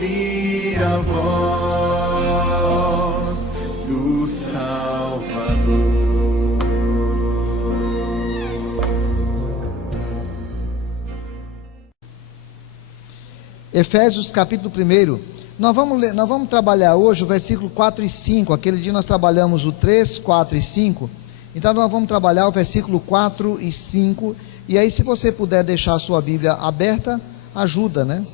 ouvir a voz do Salvador. Efésios capítulo 1. Nós vamos trabalhar hoje o versículo 4 e 5. Aquele dia nós trabalhamos o 3, 4 e 5. Então nós vamos trabalhar o versículo 4 e 5. E aí, se você puder deixar a sua Bíblia aberta, ajuda, né?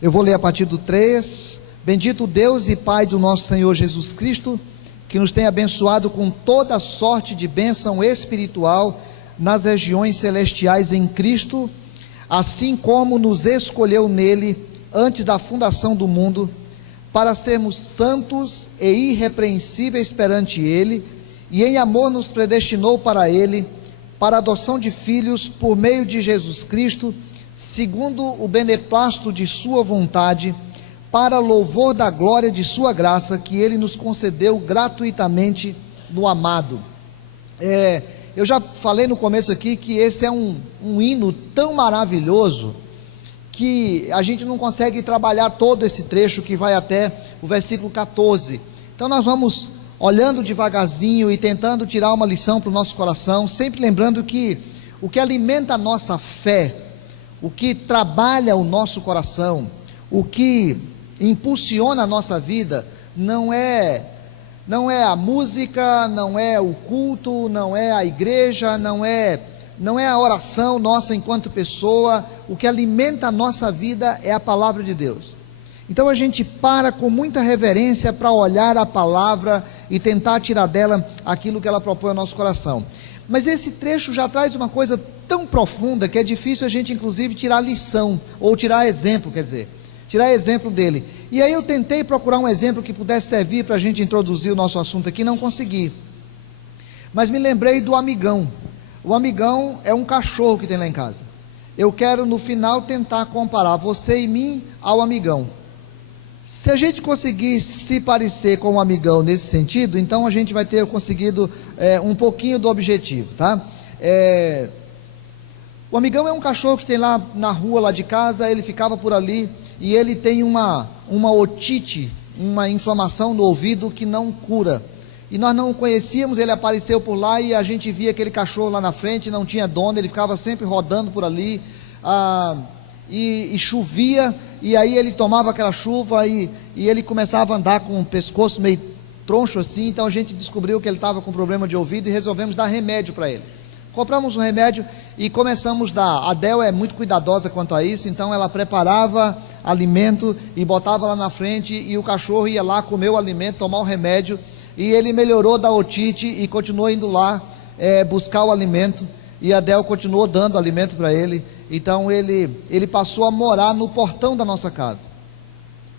Eu vou ler a partir do 3. Bendito Deus e Pai do nosso Senhor Jesus Cristo, que nos tem abençoado com toda sorte de bênção espiritual nas regiões celestiais em Cristo, assim como nos escolheu nele antes da fundação do mundo, para sermos santos e irrepreensíveis perante ele, e em amor nos predestinou para ele, para a adoção de filhos por meio de Jesus Cristo, segundo o beneplácito de sua vontade, para louvor da glória de sua graça, que ele nos concedeu gratuitamente no amado. Eu já falei no começo aqui que esse é um hino tão maravilhoso, que a gente não consegue trabalhar todo esse trecho que vai até o versículo 14. Então nós vamos olhando devagarzinho e tentando tirar uma lição para o nosso coração, sempre lembrando que o que alimenta a nossa fé, o que trabalha o nosso coração, o que impulsiona a nossa vida, não é a música, não é o culto, não é a igreja, não é a oração nossa enquanto pessoa. O que alimenta a nossa vida é a palavra de Deus. Então a gente para com muita reverência para olhar a palavra e tentar tirar dela aquilo que ela propõe ao nosso coração. Mas esse trecho já traz uma coisa tão profunda que é difícil a gente inclusive tirar lição, ou tirar exemplo dele. E aí eu tentei procurar um exemplo que pudesse servir para a gente introduzir o nosso assunto aqui, não consegui. Mas me lembrei do amigão. O amigão é um cachorro que tem lá em casa. Eu quero no final tentar comparar você e mim ao amigão. Se a gente conseguir se parecer com o amigão nesse sentido, então a gente vai ter conseguido um pouquinho do objetivo, tá? O amigão é um cachorro que tem lá na rua lá de casa, ele ficava por ali e ele tem uma otite, uma inflamação no ouvido que não cura. E nós não o conhecíamos, ele apareceu por lá e a gente via aquele cachorro lá na frente, não tinha dono, ele ficava sempre rodando por ali, e chovia, e aí ele tomava aquela chuva e ele começava a andar com o pescoço meio troncho assim. Então a gente descobriu que ele estava com problema de ouvido e resolvemos dar remédio para ele. Compramos um remédio e começamos a dar. A Del é muito cuidadosa quanto a isso, então ela preparava alimento e botava lá na frente, e o cachorro ia lá comer o alimento, tomar o remédio, e ele melhorou da otite e continuou indo lá buscar o alimento, e a Del continuou dando alimento para ele. Então ele passou a morar no portão da nossa casa,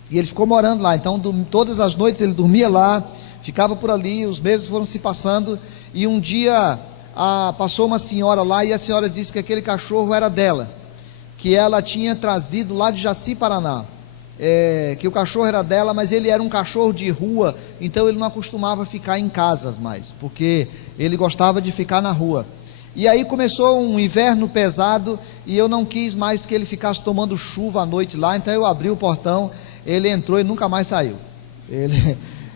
e ele ficou morando lá. Então todas as noites ele dormia lá, ficava por ali. Os meses foram se passando, e um dia passou uma senhora lá, e a senhora disse que aquele cachorro era dela, que ela tinha trazido lá de Jaci, Paraná, que o cachorro era dela, mas ele era um cachorro de rua, então ele não acostumava ficar em casas mais, porque ele gostava de ficar na rua. E aí começou um inverno pesado, e eu não quis mais que ele ficasse tomando chuva à noite lá, então eu abri o portão, ele entrou e nunca mais saiu.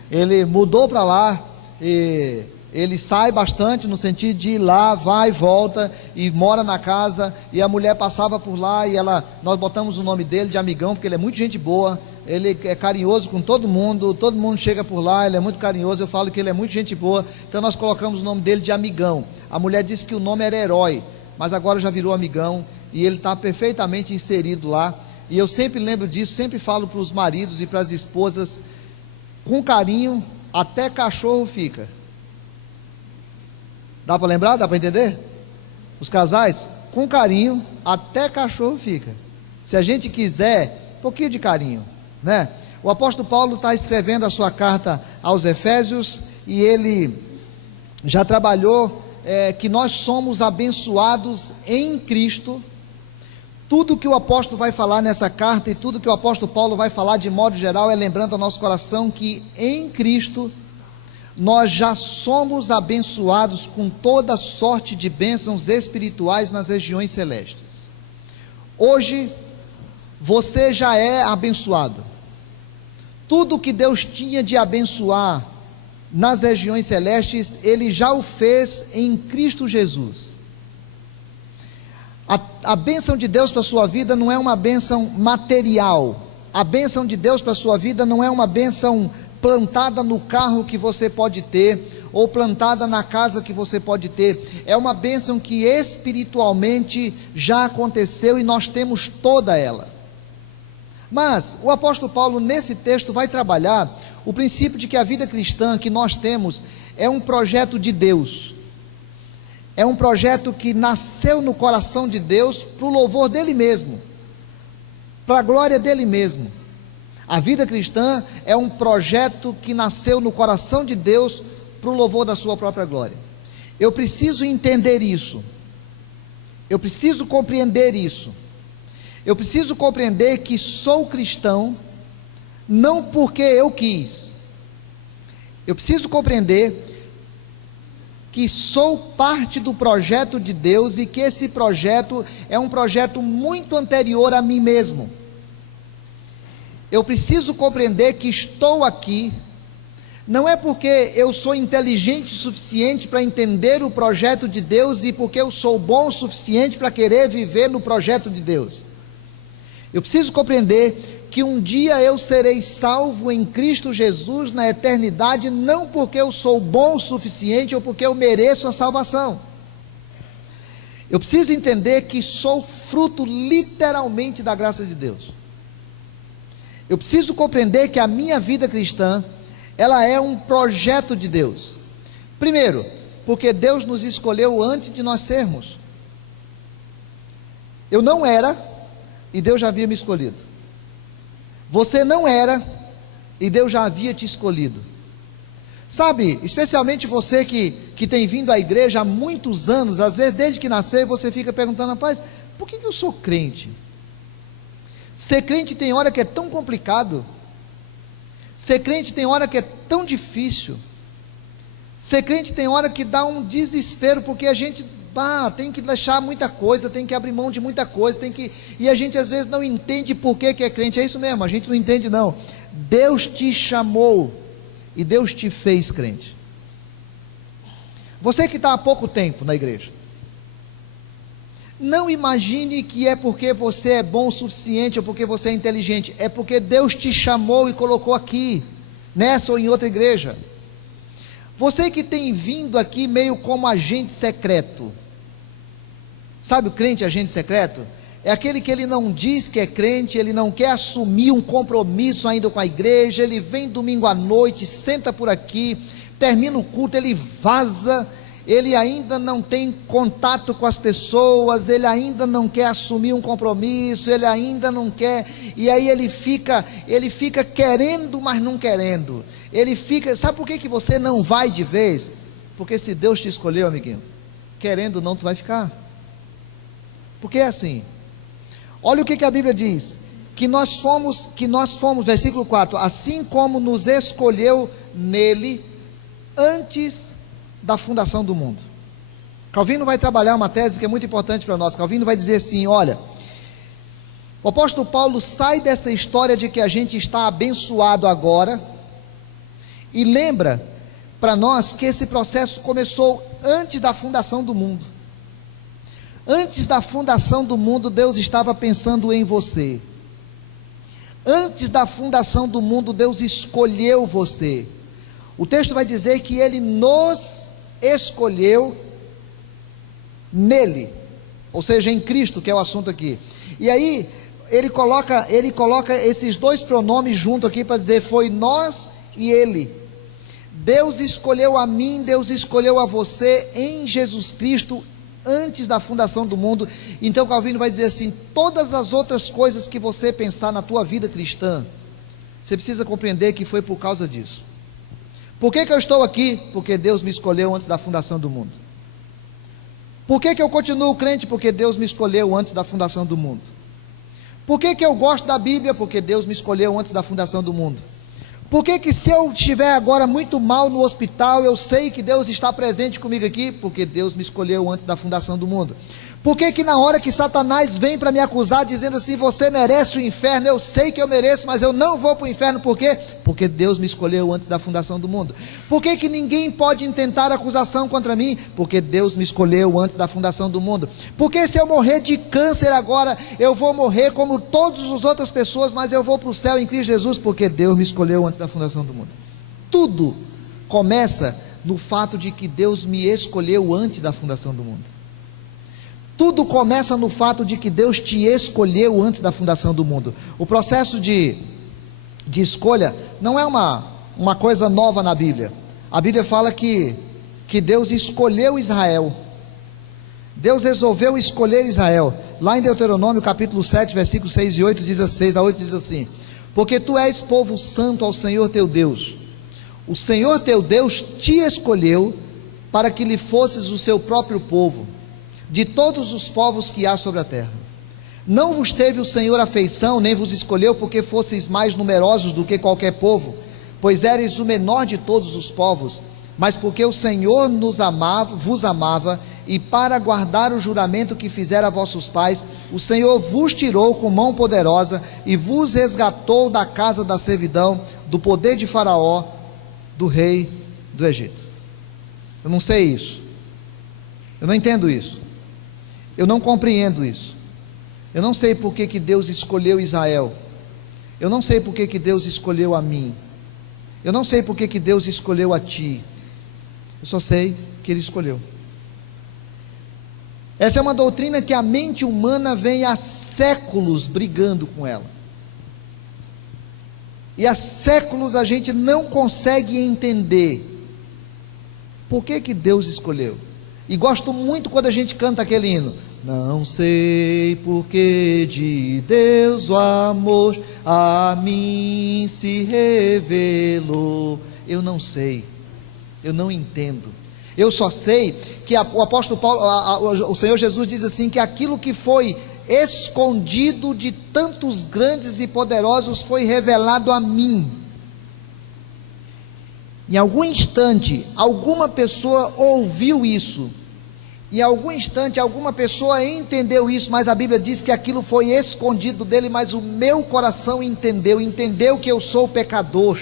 Ele mudou para lá, e ele sai bastante no sentido de ir lá, vai e volta, e mora na casa. E a mulher passava por lá, e nós botamos o nome dele de amigão, porque ele é muito gente boa, ele é carinhoso com todo mundo chega por lá, ele é muito carinhoso. Eu falo que ele é muito gente boa, então nós colocamos o nome dele de amigão. A mulher disse que o nome era Herói, mas agora já virou amigão, e ele está perfeitamente inserido lá. E eu sempre lembro disso, sempre falo para os maridos e para as esposas: com carinho até cachorro fica. Dá para lembrar? Dá para entender? Os casais, com carinho até cachorro fica. Se a gente quiser, um pouquinho de carinho, né? O apóstolo Paulo está escrevendo a sua carta aos Efésios, e ele já trabalhou que nós somos abençoados em Cristo. Tudo que o apóstolo vai falar nessa carta, e tudo que o apóstolo Paulo vai falar de modo geral, é lembrando ao nosso coração que em Cristo nós já somos abençoados com toda sorte de bênçãos espirituais nas regiões celestes. Hoje, você já é abençoado. Tudo que Deus tinha de abençoar nas regiões celestes, Ele já o fez em Cristo Jesus. A bênção de Deus para a sua vida não é uma bênção material. A bênção de Deus para a sua vida não é uma bênção plantada no carro que você pode ter, ou plantada na casa que você pode ter. É uma bênção que espiritualmente já aconteceu e nós temos toda ela. Mas o apóstolo Paulo nesse texto vai trabalhar o princípio de que a vida cristã que nós temos é um projeto de Deus. É um projeto que nasceu no coração de Deus para o louvor dele mesmo, para a glória dele mesmo. A vida cristã é um projeto que nasceu no coração de Deus para o louvor da sua própria glória. Eu preciso entender isso. Eu preciso compreender isso. Eu preciso compreender que sou cristão não porque eu quis. Eu preciso compreender que sou parte do projeto de Deus e que esse projeto é um projeto muito anterior a mim mesmo. Eu preciso compreender que estou aqui, não é porque eu sou inteligente o suficiente para entender o projeto de Deus e porque eu sou bom o suficiente para querer viver no projeto de Deus. Eu preciso compreender que um dia eu serei salvo em Cristo Jesus na eternidade, não porque eu sou bom o suficiente ou porque eu mereço a salvação. Eu preciso entender que sou fruto literalmente da graça de Deus. Eu preciso compreender que a minha vida cristã, ela é um projeto de Deus. Primeiro, porque Deus nos escolheu antes de nós sermos. Eu não era, e Deus já havia me escolhido. Você não era, e Deus já havia te escolhido. Sabe, especialmente você que tem vindo à igreja há muitos anos, às vezes desde que nasceu, você fica perguntando: rapaz, por que eu sou crente? Ser crente tem hora que é tão complicado. Ser crente tem hora que é tão difícil. Ser crente tem hora que dá um desespero, porque a gente tem que deixar muita coisa, tem que abrir mão de muita coisa, e a gente às vezes não entende por que é crente. É isso mesmo, a gente não entende não. Deus te chamou e Deus te fez crente. Você que está há pouco tempo na igreja, não imagine que é porque você é bom o suficiente ou porque você é inteligente. É porque Deus te chamou e colocou aqui, nessa ou em outra igreja. Você que tem vindo aqui meio como agente secreto. Sabe o crente agente secreto? É aquele que ele não diz que é crente, ele não quer assumir um compromisso ainda com a igreja, ele vem domingo à noite, senta por aqui, termina o culto, ele vaza, ele ainda não tem contato com as pessoas, ele ainda não quer assumir um compromisso, ele ainda não quer, e aí ele fica querendo, mas não querendo, sabe por que você não vai de vez? Porque se Deus te escolheu, amiguinho, querendo não, tu vai ficar, porque é assim. Olha o que a Bíblia diz, que nós fomos, versículo 4, assim como nos escolheu nele, antes da fundação do mundo. Calvino vai trabalhar uma tese que é muito importante para nós. Calvino vai dizer assim: olha, o apóstolo Paulo sai dessa história de que a gente está abençoado agora, e lembra para nós que esse processo começou antes da fundação do mundo. Antes da fundação do mundo, Deus estava pensando em você. Antes da fundação do mundo, Deus escolheu você. O texto vai dizer que Ele nos escolheu nele, ou seja, em Cristo, que é o assunto aqui. E aí, ele coloca esses dois pronomes junto aqui para dizer: foi nós e Ele. Deus escolheu a mim, Deus escolheu a você em Jesus Cristo, antes da fundação do mundo. Então Calvino vai dizer assim: todas as outras coisas que você pensar na tua vida cristã, você precisa compreender que foi por causa disso. Por que eu estou aqui? Porque Deus me escolheu antes da fundação do mundo. Por que eu continuo crente? Porque Deus me escolheu antes da fundação do mundo. Por que eu gosto da Bíblia? Porque Deus me escolheu antes da fundação do mundo. Por que que se eu estiver agora muito mal no hospital, eu sei que Deus está presente comigo aqui? Porque Deus me escolheu antes da fundação do mundo. Por que que na hora que Satanás vem para me acusar, dizendo assim, você merece o inferno, eu sei que eu mereço, mas eu não vou para o inferno, por quê? Porque Deus me escolheu antes da fundação do mundo. Por que que ninguém pode intentar acusação contra mim? Porque Deus me escolheu antes da fundação do mundo. Porque se eu morrer de câncer agora, eu vou morrer como todas as outras pessoas, mas eu vou para o céu em Cristo Jesus, porque Deus me escolheu antes da fundação do mundo. Tudo começa no fato de que Deus me escolheu antes da fundação do mundo. Tudo começa no fato de que Deus te escolheu antes da fundação do mundo. O processo de escolha não é uma coisa nova na Bíblia. A Bíblia fala que Deus escolheu Israel. Deus resolveu escolher Israel. Lá em Deuteronômio capítulo 7, versículos 6 e 8, 6 a 8 diz assim: porque tu és povo santo ao Senhor teu Deus. O Senhor teu Deus te escolheu para que lhe fosses o seu próprio povo de todos os povos que há sobre a terra. Não vos teve o Senhor afeição, nem vos escolheu porque fosseis mais numerosos do que qualquer povo, pois éreis o menor de todos os povos, mas porque o Senhor vos amava, e para guardar o juramento que fizera a vossos pais, o Senhor vos tirou com mão poderosa, e vos resgatou da casa da servidão, do poder de Faraó, do rei do Egito. Eu não sei isso, eu não entendo isso, eu não compreendo isso. Eu não sei por que Deus escolheu Israel. Eu não sei por que Deus escolheu a mim. Eu não sei por que Deus escolheu a ti. Eu só sei que Ele escolheu. Essa é uma doutrina que a mente humana vem há séculos brigando com ela. E há séculos a gente não consegue entender por que Deus escolheu. E gosto muito quando a gente canta aquele hino: não sei porque de Deus o amor a mim se revelou. Eu não sei, eu não entendo. Eu só sei que o apóstolo Paulo, o Senhor Jesus diz assim, que aquilo que foi escondido de tantos grandes e poderosos foi revelado a mim. Em algum instante, alguma pessoa ouviu isso, em algum instante, alguma pessoa entendeu isso, mas a Bíblia diz que aquilo foi escondido dele, mas o meu coração entendeu que eu sou pecador.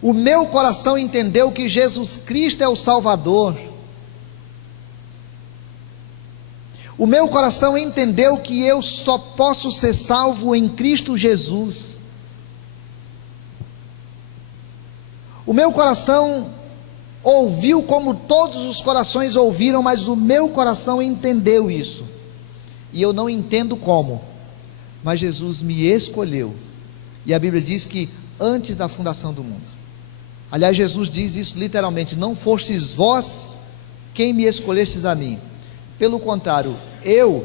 O meu coração entendeu que Jesus Cristo é o Salvador. O meu coração entendeu que eu só posso ser salvo em Cristo Jesus. O meu coração ouviu como todos os corações ouviram, mas o meu coração entendeu isso. E eu não entendo como, mas Jesus me escolheu. E a Bíblia diz que antes da fundação do mundo. Aliás, Jesus diz isso literalmente: não fostes vós quem me escolhestes a mim. Pelo contrário, eu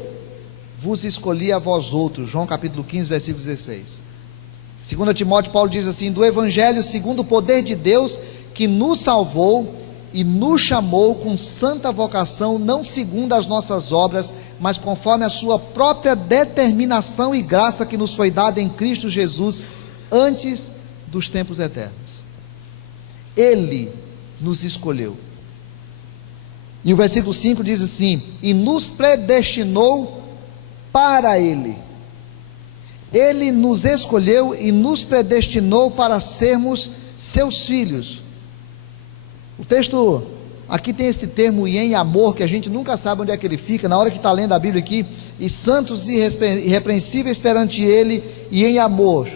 vos escolhi a vós outros. João capítulo 15, versículo 16. 2 Timóteo, Paulo diz assim: do Evangelho segundo o poder de Deus, que nos salvou e nos chamou com santa vocação, não segundo as nossas obras, mas conforme a sua própria determinação e graça que nos foi dada em Cristo Jesus, antes dos tempos eternos. Ele nos escolheu. E o versículo 5 diz assim: e nos predestinou para Ele. Ele nos escolheu e nos predestinou para sermos seus filhos. O texto aqui tem esse termo "e em amor", que a gente nunca sabe onde é que ele fica, na hora que está lendo a Bíblia aqui: e santos e irrepreensíveis perante Ele, e em amor.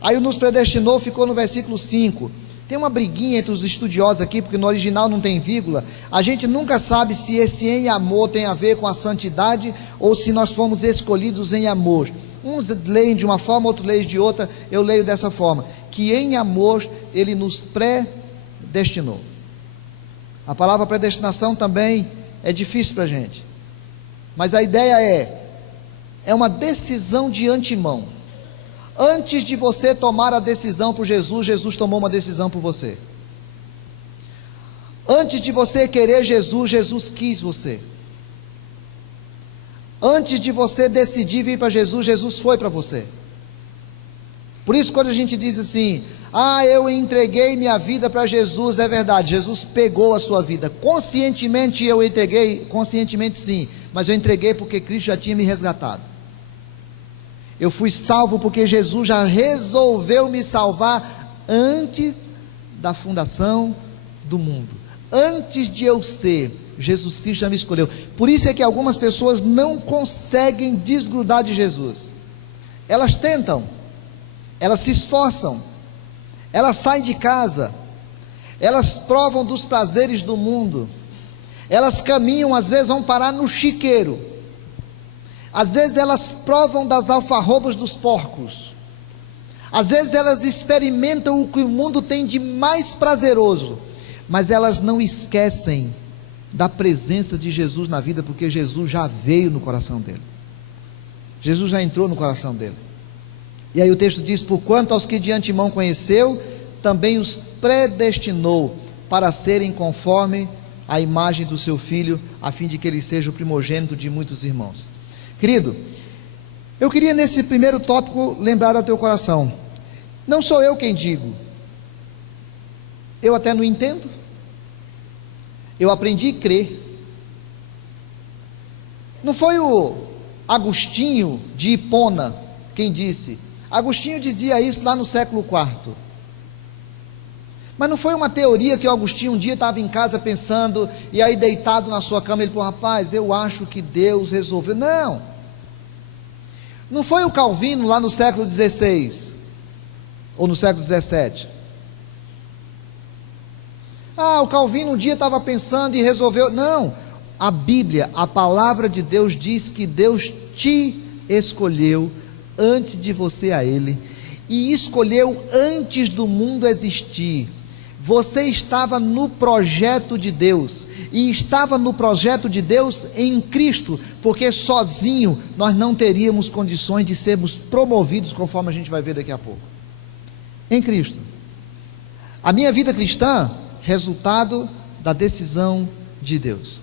Aí o "nos predestinou" ficou no versículo 5. Tem uma briguinha entre os estudiosos aqui, porque no original não tem vírgula. A gente nunca sabe se esse "em amor" tem a ver com a santidade, ou se nós fomos escolhidos em amor. Uns leem de uma forma, outros leem de outra. Eu leio dessa forma: que em amor Ele nos predestinou. A palavra predestinação também é difícil para a gente, mas a ideia é uma decisão de antemão. Antes de você tomar a decisão por Jesus, Jesus tomou uma decisão por você. Antes de você querer Jesus, Jesus quis você. Antes de você decidir vir para Jesus, Jesus foi para você. Por isso, quando a gente diz assim, eu entreguei minha vida para Jesus, é verdade, Jesus pegou a sua vida. Conscientemente eu entreguei, conscientemente sim, mas eu entreguei porque Cristo já tinha me resgatado. Eu fui salvo porque Jesus já resolveu me salvar antes da fundação do mundo. Antes de eu ser, Jesus Cristo já me escolheu. Por isso é que algumas pessoas não conseguem desgrudar de Jesus. Elas tentam, elas se esforçam, elas saem de casa, elas provam dos prazeres do mundo, elas caminham, às vezes vão parar no chiqueiro, às vezes elas provam das alfarrobas dos porcos, às vezes elas experimentam o que o mundo tem de mais prazeroso, mas elas não esquecem da presença de Jesus na vida, porque Jesus já veio no coração dele, Jesus já entrou no coração dele. E aí o texto diz, porquanto aos que de antemão conheceu, também os predestinou para serem conforme a imagem do seu Filho, a fim de que ele seja o primogênito de muitos irmãos. Querido, eu queria nesse primeiro tópico lembrar ao teu coração, não sou eu quem digo, eu até não entendo, eu aprendi a crer. Não foi o Agostinho de Hipona quem disse. Agostinho dizia isso lá no século IV, mas não foi uma teoria que o Agostinho um dia estava em casa pensando, e aí deitado na sua cama, ele falou, rapaz, eu acho que Deus resolveu. Não foi o Calvino lá no século XVI, ou no século XVII, o Calvino um dia estava pensando e resolveu. Não, a Bíblia, a palavra de Deus diz que Deus te escolheu antes de você a Ele, e escolheu antes do mundo existir. Você estava no projeto de Deus, e estava no projeto de Deus em Cristo, porque sozinho nós não teríamos condições de sermos promovidos, conforme a gente vai ver daqui a pouco. Em Cristo. A minha vida cristã, resultado da decisão de Deus.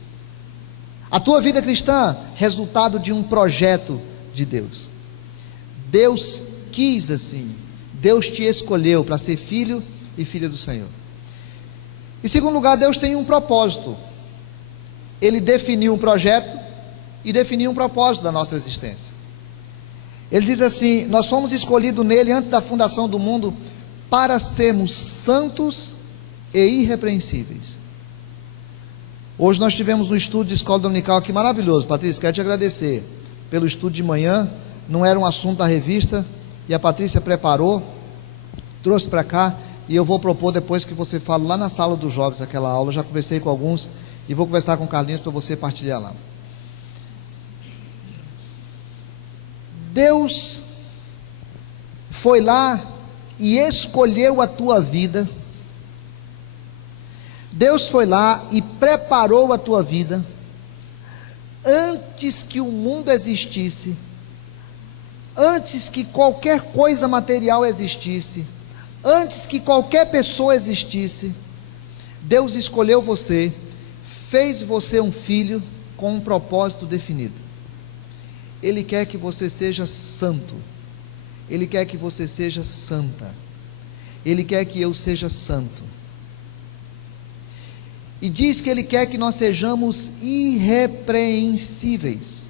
A tua vida cristã, resultado de um projeto de Deus. Deus quis assim, Deus te escolheu para ser filho e filha do Senhor. Em segundo lugar, Deus tem um propósito. Ele definiu um projeto e definiu um propósito da nossa existência. Ele diz assim, nós fomos escolhidos nele antes da fundação do mundo para sermos santos e irrepreensíveis. Hoje nós tivemos um estudo de escola dominical aqui maravilhoso. Patrícia, quero te agradecer pelo estudo de manhã. Não era um assunto da revista, e a Patrícia preparou, trouxe para cá, e eu vou propor depois que você fale lá na sala dos jovens aquela aula. Eu já conversei com alguns, e vou conversar com o Carlinhos para você partilhar lá. Deus foi lá e escolheu a tua vida. Deus foi lá e preparou a tua vida, antes que o mundo existisse, antes que qualquer coisa material existisse, antes que qualquer pessoa existisse. Deus escolheu você, fez você um filho com um propósito definido. Ele quer que você seja santo, Ele quer que você seja santa, Ele quer que eu seja santo, e diz que Ele quer que nós sejamos irrepreensíveis.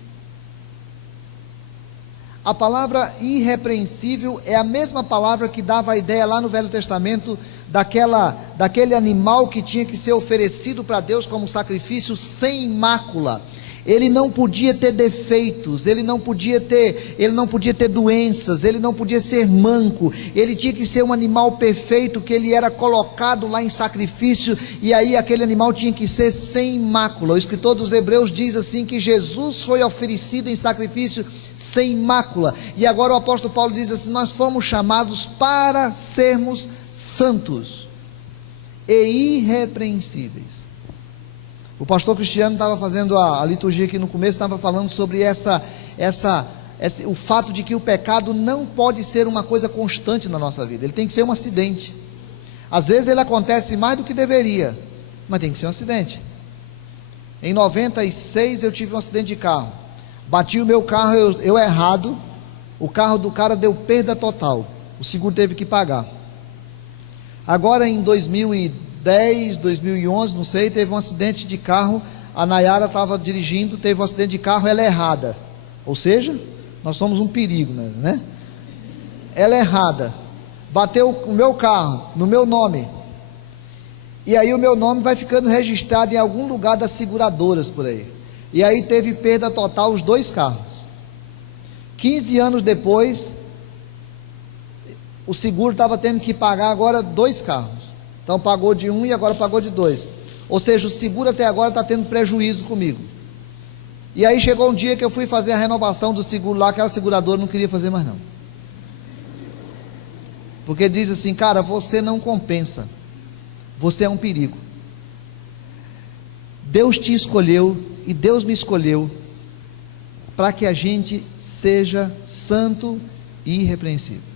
A palavra irrepreensível é a mesma palavra que dava a ideia lá no Velho Testamento daquele animal que tinha que ser oferecido para Deus como sacrifício sem mácula. Ele não podia ter defeitos, ele não podia ter doenças, ele não podia ser manco, ele tinha que ser um animal perfeito, que ele era colocado lá em sacrifício, e aí aquele animal tinha que ser sem mácula. O escritor dos Hebreus diz assim, que Jesus foi oferecido em sacrifício sem mácula, e agora o apóstolo Paulo diz assim, nós fomos chamados para sermos santos e irrepreensíveis. O pastor Cristiano estava fazendo a liturgia aqui no começo, estava falando sobre o fato de que o pecado não pode ser uma coisa constante na nossa vida, ele tem que ser um acidente. Às vezes ele acontece mais do que deveria, mas tem que ser um acidente. Em 96 eu tive um acidente de carro, bati o meu carro, eu errado, o carro do cara deu perda total, o seguro teve que pagar. Agora em 2010, 2011, não sei, teve um acidente de carro, a Nayara estava dirigindo, teve um acidente de carro, ela é errada, ou seja, nós somos um perigo, né? Ela é errada, bateu o meu carro, no meu nome, e aí o meu nome vai ficando registrado em algum lugar das seguradoras por aí, e aí teve perda total os 2 carros. 15 anos depois, o seguro estava tendo que pagar agora 2 carros, então pagou de 1 e agora pagou de 2, ou seja, o seguro até agora está tendo prejuízo comigo. E aí chegou um dia que eu fui fazer a renovação do seguro lá, aquela seguradora não queria fazer mais não, porque diz assim: cara, você não compensa, você é um perigo. Deus te escolheu e Deus me escolheu para que a gente seja santo e irrepreensível.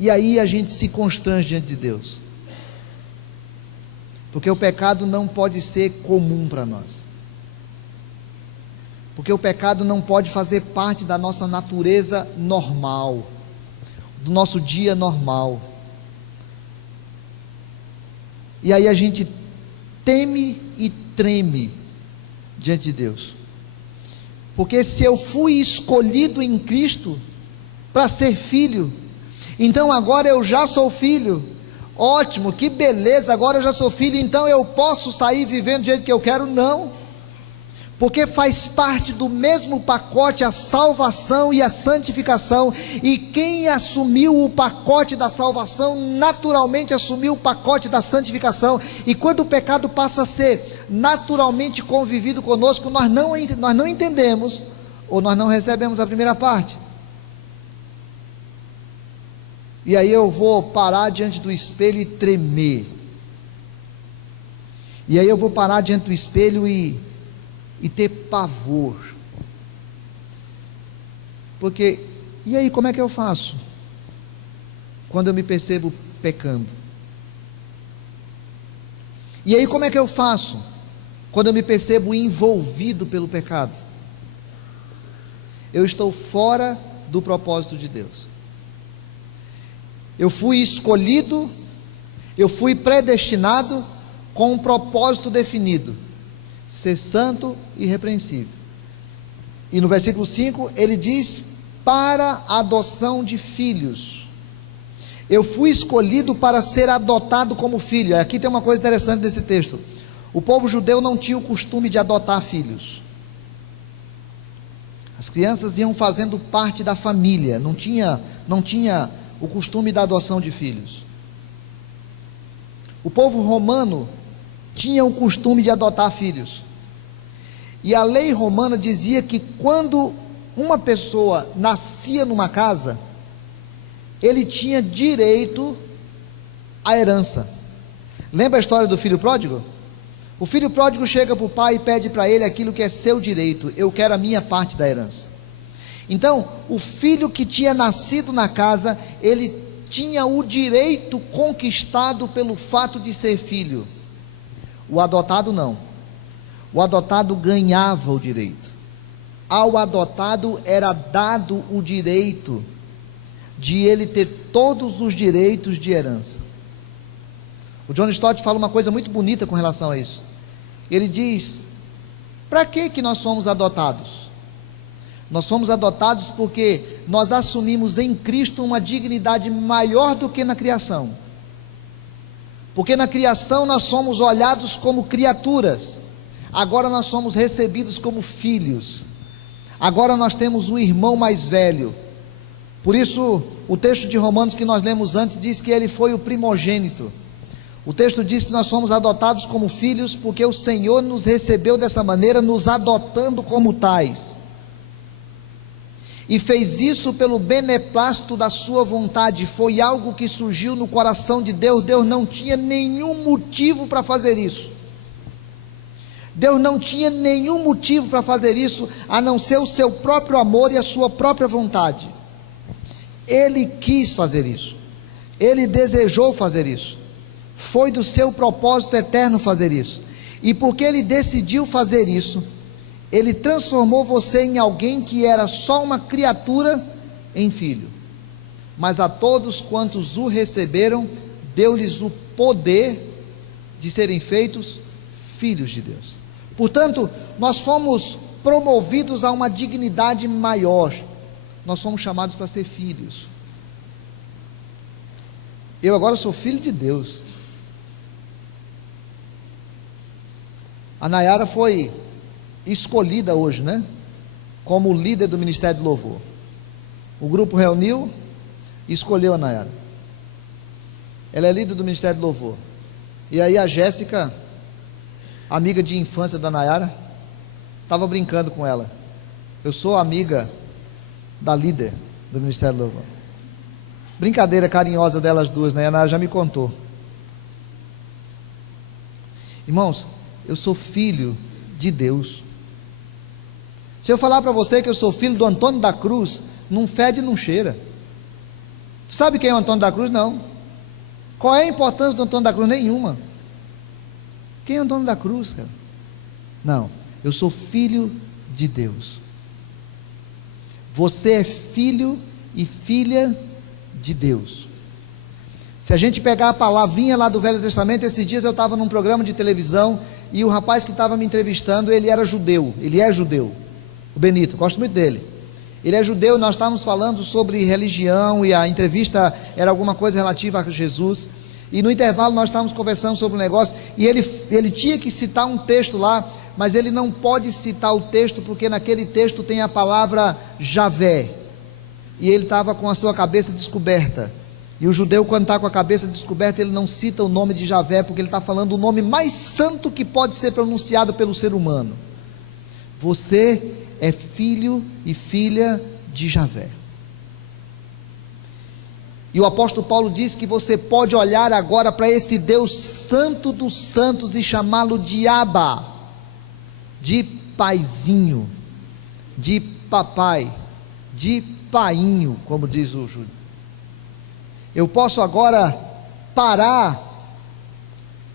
E aí a gente se constrange diante de Deus, porque o pecado não pode ser comum para nós, porque o pecado não pode fazer parte da nossa natureza normal, do nosso dia normal. E aí a gente teme e treme diante de Deus, porque se eu fui escolhido em Cristo para ser filho, então agora eu já sou filho, ótimo, que beleza, agora eu já sou filho, então eu posso sair vivendo do jeito que eu quero? Não, porque faz parte do mesmo pacote a salvação e a santificação, e quem assumiu o pacote da salvação, naturalmente assumiu o pacote da santificação, e quando o pecado passa a ser naturalmente convivido conosco, nós não entendemos, ou nós não recebemos a primeira parte, e aí eu vou parar diante do espelho e tremer, e aí eu vou parar diante do espelho e ter pavor, porque, e aí como é que eu faço, quando eu me percebo pecando? E aí como é que eu faço, quando eu me percebo envolvido pelo pecado? Eu estou fora do propósito de Deus, eu fui escolhido, eu fui predestinado com um propósito definido, ser santo e irrepreensível. E no versículo 5 ele diz: para a adoção de filhos. Eu fui escolhido para ser adotado como filho. Aqui tem uma coisa interessante desse texto: o povo judeu não tinha o costume de adotar filhos. As crianças iam fazendo parte da família, não tinha o costume da adoção de filhos. O povo romano tinha o costume de adotar filhos, e a lei romana dizia que quando uma pessoa nascia numa casa, ele tinha direito à herança. Lembra a história do filho pródigo? O filho pródigo chega para o pai e pede para ele aquilo que é seu direito: eu quero a minha parte da herança. Então, o filho que tinha nascido na casa, ele tinha o direito conquistado pelo fato de ser filho. O adotado não. O adotado ganhava o direito. Ao adotado era dado o direito de ele ter todos os direitos de herança. O John Stott fala uma coisa muito bonita com relação a isso. Ele diz: para que nós somos adotados? Nós somos adotados porque nós assumimos em Cristo uma dignidade maior do que na criação. Porque na criação nós somos olhados como criaturas, agora nós somos recebidos como filhos. Agora nós temos um irmão mais velho. Por isso o texto de Romanos que nós lemos antes diz que ele foi o primogênito. O texto diz que nós somos adotados como filhos porque o Senhor nos recebeu dessa maneira, nos adotando como tais, e fez isso pelo beneplácito da sua vontade. Foi algo que surgiu no coração de Deus. Deus não tinha nenhum motivo para fazer isso. Deus não tinha nenhum motivo para fazer isso, a não ser o seu próprio amor e a sua própria vontade. Ele quis fazer isso, ele desejou fazer isso, foi do seu propósito eterno fazer isso, e porque ele decidiu fazer isso, ele transformou você em alguém que era só uma criatura em filho. mas a todos quantos o receberam, deu-lhes o poder de serem feitos filhos de Deus. Portanto, nós fomos promovidos a uma dignidade maior. Nós somos chamados para ser filhos. Eu agora sou filho de Deus. A Nayara foi escolhida hoje, né? Como líder do Ministério do Louvor. O grupo reuniu e escolheu a Nayara. Ela é líder do Ministério do Louvor. E aí a Jéssica, amiga de infância da Nayara, estava brincando com ela. Eu sou amiga da líder do Ministério do Louvor. Brincadeira carinhosa delas duas, né? A Nayara já me contou. Irmãos, eu sou filho de Deus. Se eu falar para você que eu sou filho do Antônio da Cruz, não fede e não cheira. Tu sabe quem é o Antônio da Cruz? Não. Qual é a importância do Antônio da Cruz? Nenhuma. Quem é o Antônio da Cruz, cara? Não, eu sou filho de Deus. Você é filho e filha de Deus. Se a gente pegar a palavrinha lá do Velho Testamento, esses dias eu estava num programa de televisão e o rapaz que estava me entrevistando, ele era judeu, ele é judeu, o Benito, gosto muito dele. Ele é judeu, nós estávamos falando sobre religião e a entrevista era alguma coisa relativa a Jesus. E no intervalo nós estávamos conversando sobre um negócio e ele tinha que citar um texto lá, mas ele não pode citar o texto porque naquele texto tem a palavra Javé. E ele estava com a sua cabeça descoberta. E o judeu, quando está com a cabeça descoberta, ele não cita o nome de Javé, porque ele está falando o nome mais santo que pode ser pronunciado pelo ser humano. Você é filho e filha de Javé. E o apóstolo Paulo diz que você pode olhar agora para esse Deus santo dos santos e chamá-lo de Abba, de paizinho, de papai, de painho, como diz o Júlio. Eu posso agora parar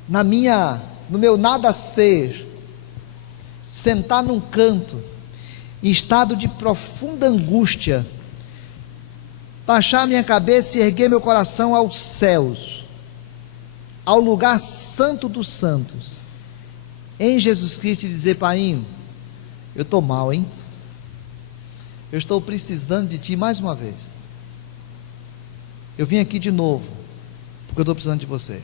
no meu nada ser, sentar num canto, em estado de profunda angústia, baixar minha cabeça e erguer meu coração aos céus, ao lugar santo dos santos, em Jesus Cristo, e dizer: painho, eu estou mal, hein? Eu estou precisando de ti mais uma vez. Eu vim aqui de novo, porque eu estou precisando de você.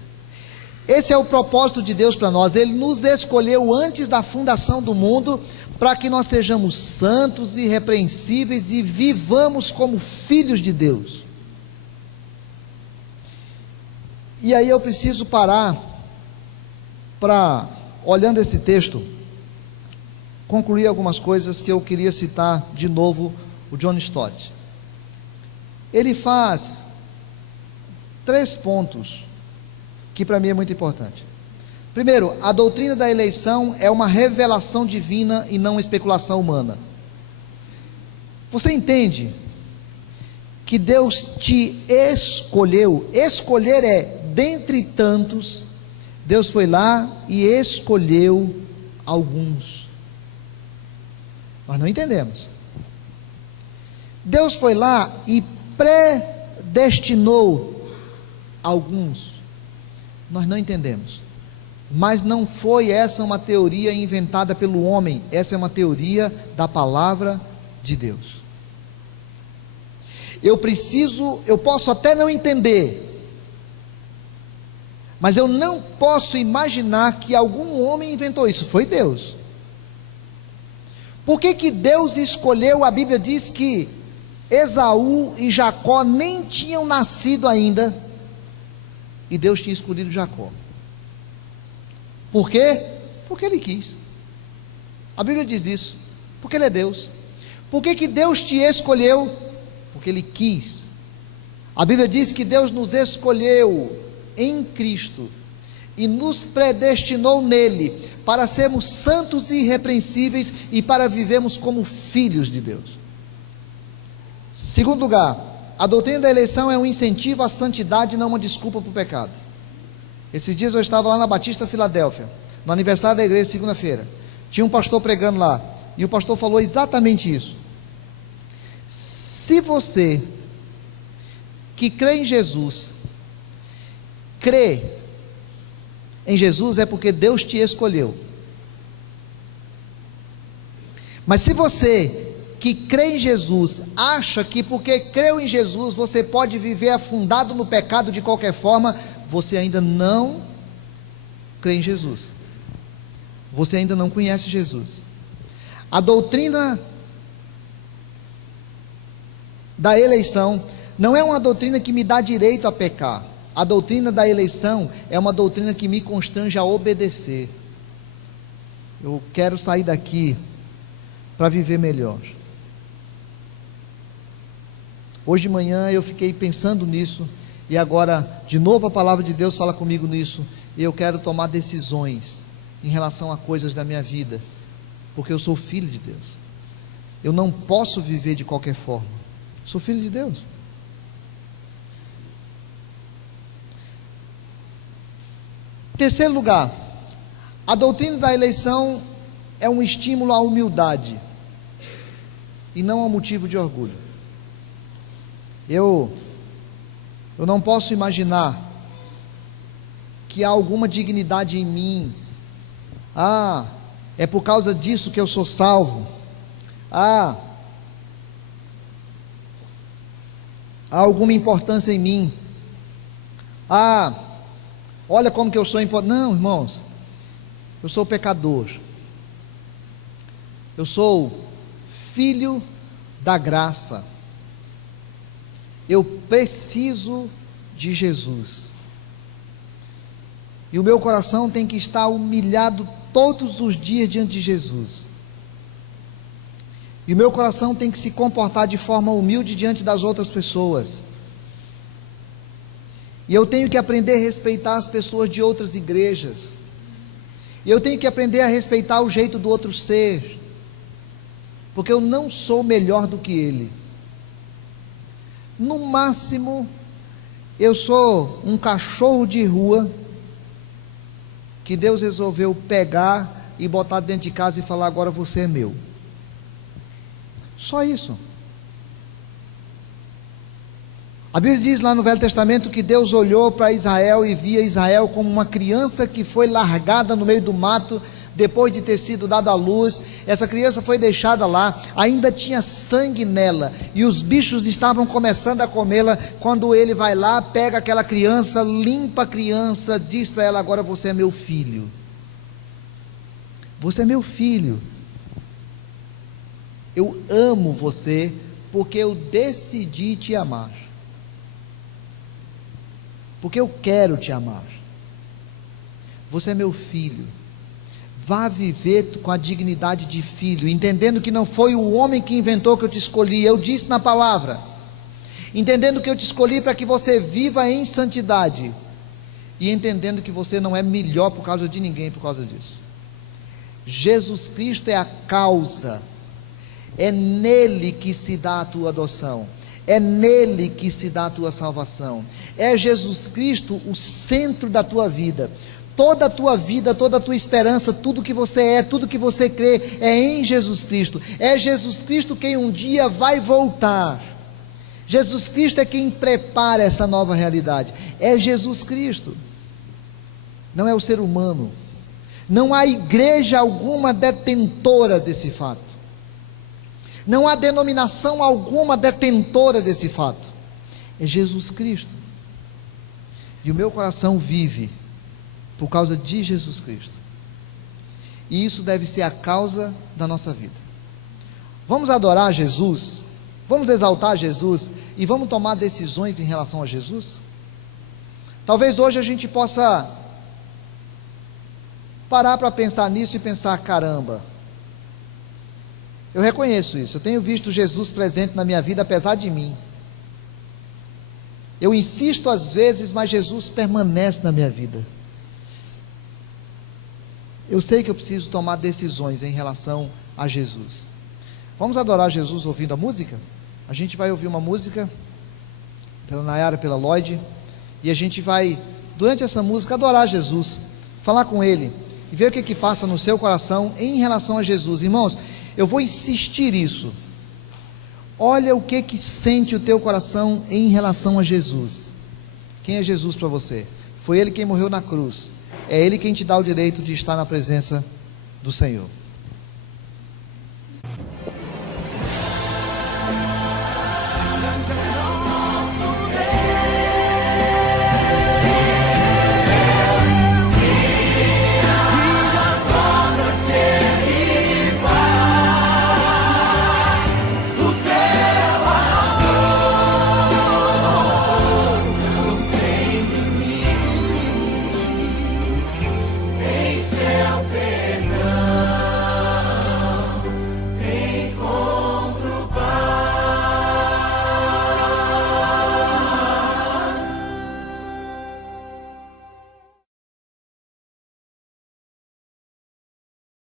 Esse é o propósito de Deus para nós. Ele nos escolheu antes da fundação do mundo, para que nós sejamos santos, irrepreensíveis e vivamos como filhos de Deus. E aí eu preciso parar para, olhando esse texto, concluir algumas coisas que eu queria citar de novo o John Stott. Ele faz 3 pontos que para mim é muito importante. Primeiro, a doutrina da eleição é uma revelação divina e não especulação humana. Você entende que Deus te escolheu? Escolher é, dentre tantos, Deus foi lá e escolheu alguns. Nós não entendemos. Deus foi lá e predestinou alguns. Nós não entendemos. Mas não foi essa uma teoria inventada pelo homem, essa é uma teoria da palavra de Deus. Eu posso até não entender, mas eu não posso imaginar que algum homem inventou isso. Foi Deus. Por que Deus escolheu? A Bíblia diz que Esaú e Jacó nem tinham nascido ainda, e Deus tinha escolhido Jacó. Por quê? Porque Ele quis. A Bíblia diz isso, porque Ele é Deus. Por que Deus te escolheu? Porque Ele quis. A Bíblia diz que Deus nos escolheu em Cristo e nos predestinou nele para sermos santos e irrepreensíveis e para vivermos como filhos de Deus. Segundo lugar, a doutrina da eleição é um incentivo à santidade e não uma desculpa para o pecado. Esses dias eu estava lá na Batista Filadélfia, no aniversário da igreja, segunda-feira. Tinha um pastor pregando lá, e o pastor falou exatamente isso. Se você que crê em Jesus, crê em Jesus é porque Deus te escolheu. Mas se você que crê em Jesus acha que porque creu em Jesus você pode viver afundado no pecado de qualquer forma, você ainda não crê em Jesus. Você ainda não conhece Jesus. A doutrina da eleição não é uma doutrina que me dá direito a pecar. A doutrina da eleição é uma doutrina que me constrange a obedecer. Eu quero sair daqui para viver melhor. Hoje de manhã eu fiquei pensando nisso, e agora de novo a palavra de Deus fala comigo nisso, e eu quero tomar decisões em relação a coisas da minha vida, porque eu sou filho de Deus. Eu não posso viver de qualquer forma. Sou filho de Deus. Terceiro lugar, a doutrina da eleição é um estímulo à humildade e não ao motivo de orgulho. Eu não posso imaginar que há alguma dignidade em mim. É por causa disso que eu sou salvo. Há alguma importância em mim. Olha como que eu sou importante. Não, irmãos, eu sou pecador. Eu sou filho da graça. Eu preciso de Jesus. E o meu coração tem que estar humilhado todos os dias diante de Jesus. E o meu coração tem que se comportar de forma humilde diante das outras pessoas. E eu tenho que aprender a respeitar as pessoas de outras igrejas. E eu tenho que aprender a respeitar o jeito do outro ser. Porque eu não sou melhor do que ele. No máximo, eu sou um cachorro de rua que Deus resolveu pegar e botar dentro de casa e falar: agora você é meu. Só isso. A Bíblia diz lá no Velho Testamento que Deus olhou para Israel e via Israel como uma criança que foi largada no meio do mato, depois de ter sido dada à luz. Essa criança foi deixada lá, ainda tinha sangue nela, e os bichos estavam começando a comê-la, quando ele vai lá, pega aquela criança, limpa a criança, diz para ela: agora você é meu filho. Você é meu filho. Eu amo você, porque eu decidi te amar. Porque eu quero te amar. Você é meu filho. Vá viver com a dignidade de filho, entendendo que não foi o homem que inventou que eu te escolhi. Eu disse na palavra, entendendo que eu te escolhi para que você viva em santidade, e entendendo que você não é melhor por causa de ninguém por causa disso. Jesus Cristo é a causa. É nele que se dá a tua adoção. É nele que se dá a tua salvação. É Jesus Cristo o centro da tua vida. Toda a tua vida, toda a tua esperança, tudo que você é, tudo que você crê, é em Jesus Cristo. É Jesus Cristo quem um dia vai voltar. Jesus Cristo é quem prepara essa nova realidade. É Jesus Cristo. Não é o ser humano. Não há igreja alguma detentora desse fato. Não há denominação alguma detentora desse fato. É Jesus Cristo. E o meu coração vive por causa de Jesus Cristo. E isso deve ser a causa da nossa vida. Vamos adorar Jesus, vamos exaltar Jesus e vamos tomar decisões em relação a Jesus? Talvez hoje a gente possa parar para pensar nisso e pensar: caramba, eu reconheço isso, eu tenho visto Jesus presente na minha vida apesar de mim. Eu insisto às vezes, mas Jesus permanece na minha vida. Eu sei que eu preciso tomar decisões em relação a Jesus. Vamos adorar Jesus ouvindo a música? A gente vai ouvir uma música pela Nayara, pela Lloyd, e a gente vai, durante essa música, adorar Jesus, falar com Ele e ver o que passa no seu coração em relação a Jesus. Irmãos, eu vou insistir isso. olha o que sente o teu coração em relação a Jesus. Quem é Jesus para você? Foi Ele quem morreu na cruz. É Ele quem te dá o direito de estar na presença do Senhor.